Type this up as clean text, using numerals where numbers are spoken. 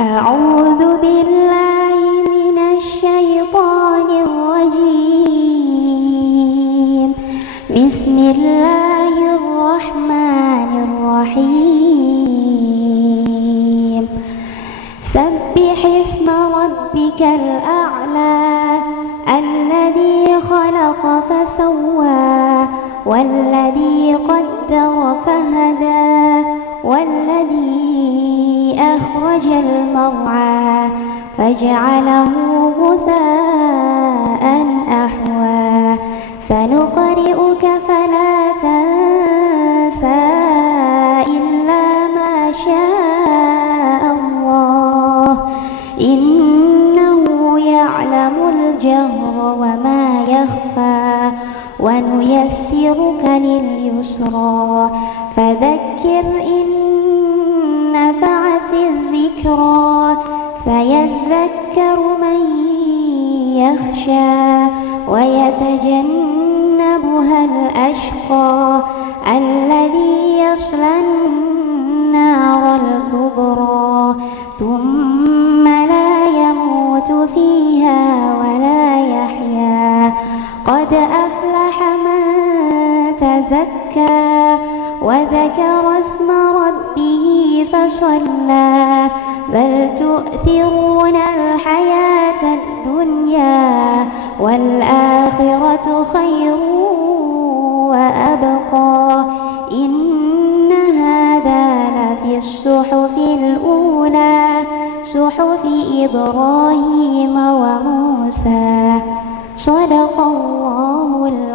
أعوذ بالله من الشيطان الرجيم. بسم الله الرحمن الرحيم. سبح اسم ربك الأعلى الذي خلق فسوى والذي قدر فهدى والذي أخرج المرعى فجعله غثاء أحوى سنقرئك فلا تنسى إلا ما شاء الله إنه يعلم الجهر وما يخفى ونيسرك لليسرى فذكر إن نفعت الذكرى سيذكر من يخشى ويتجنبها الأشقى الذي يصلى النار الكبرى ثم لا يموت فيها ولا يحيا قد أفلح من تزكى وذكر اسم ربه فصلى بل تؤثرون الحياة الدنيا والآخرة خير وأبقى إن هذا لفي الصحف الأولى صحف إبراهيم وموسى صدق الله العظيم.